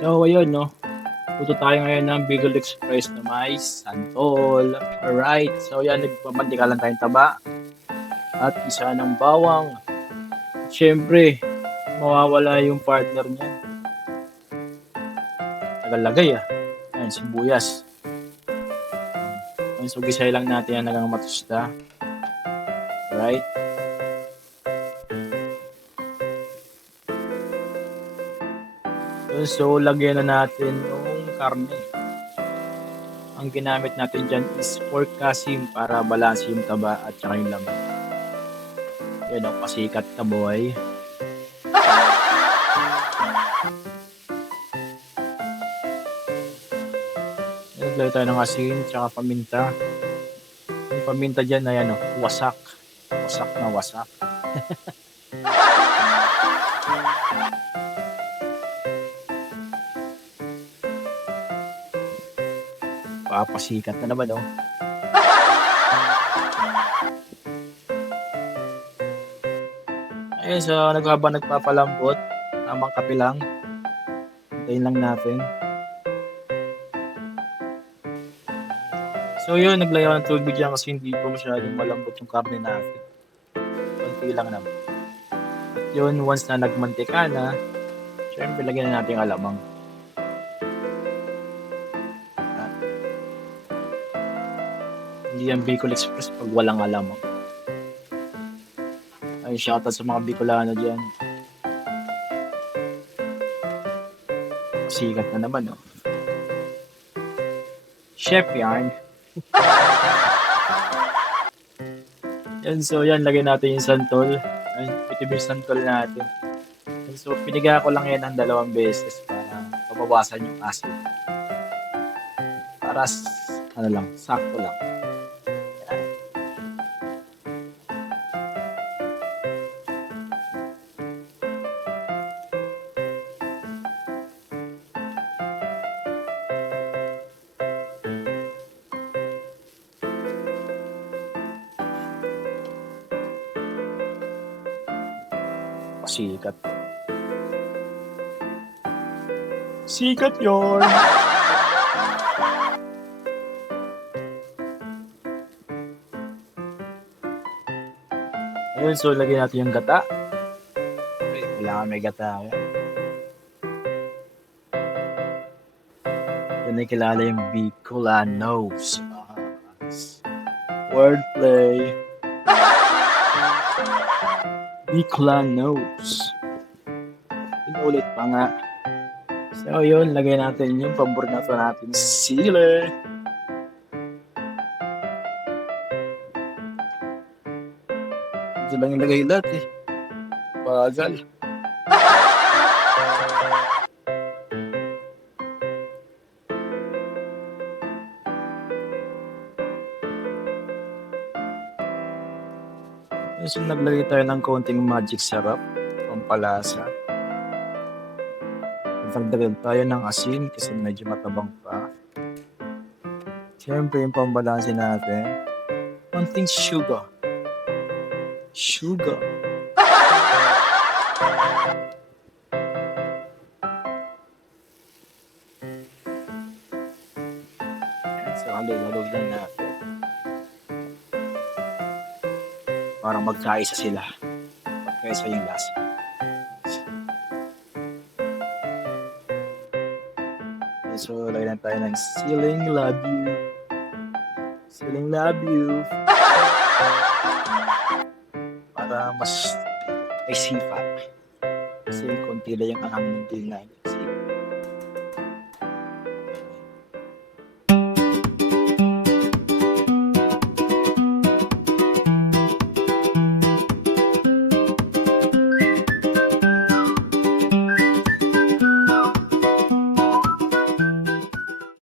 So, ayun, no? Luto tayo ngayon ng Bicol Express na may santol. Alright, so yan, nagpapantikalan tayong taba at isa ng bawang. Siyempre, mawawala yung partner niya. Tagalagay Ayan, sibuyas. So, gisay lang natin yan hanggang matusta. Alright. So, lagyan na natin yung karne. Ang ginamit natin dyan is pork kasim para balanse yung taba at saka yung laman. Yan ang pasikat na boy. Naglagay tayo ng asin tsaka paminta. Yung paminta dyan na yan, wasak. Wasak na wasak. Papasikat na naman, Ayun, so habang nagpapalambot, tamang kape lang. Hintayin lang natin. So yun, naglagay ako ng tubig dyan kasi hindi po masyadong malambot yung karne natin. Konti lang naman. At yun, once na nagmantika na, syempre lagyan na natin yung alamang. Hindi yan Bicol Express pag walang alamang. Ay, shoutout sa mga Bicolano dyan. Sikat na naman, Chef yarn. Yan, so yan, lagay natin yung santol. Ayan, itim yung santol natin. So, piniga ko lang yan ng 2 beses para mabawasan yung acid. Para, sakto lang. Sikat. Sikat yun! Ayun, so lagyan natin yung gata. Okay, kailangan may gata. Yan ay kilala yung Bicolanos. Wordplay. Bicolanos. Inulit pa nga. So yun, lagay natin yung paborito natin sili. Ito lang ilagay lahat Bagal. So naglagay tayo ng konting magic syrup, pampalasa. Nagdagdag tayo ng asin kasi medyo matabang pa. Siyempre yung pambalanse natin. Konting sugar. Sugar. So halog lang natin. Parang magkaisa sila. Magkaisa yung lasa. So, lagyan tayo ng Siling Love You. Siling Love You. Para mas may sipa. Kasi konti lang yung anghang ng tingnan.